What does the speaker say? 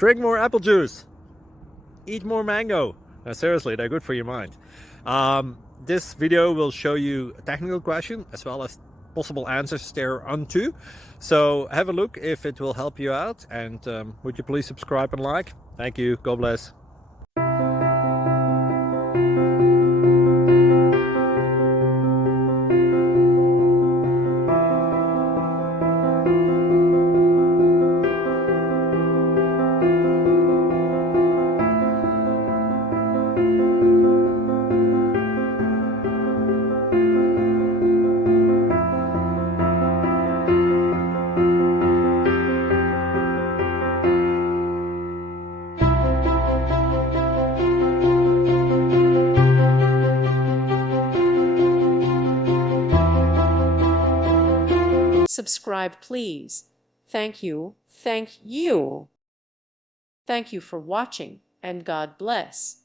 Drink more apple juice. Eat more mango. Seriously, they're good for your mind. This video will show you a technical question as well as possible answers thereunto. So have a look if it will help you out, and would you please subscribe and like? Thank you. God bless. Subscribe, please. Thank you. Thank you. Thank you for watching, and God bless.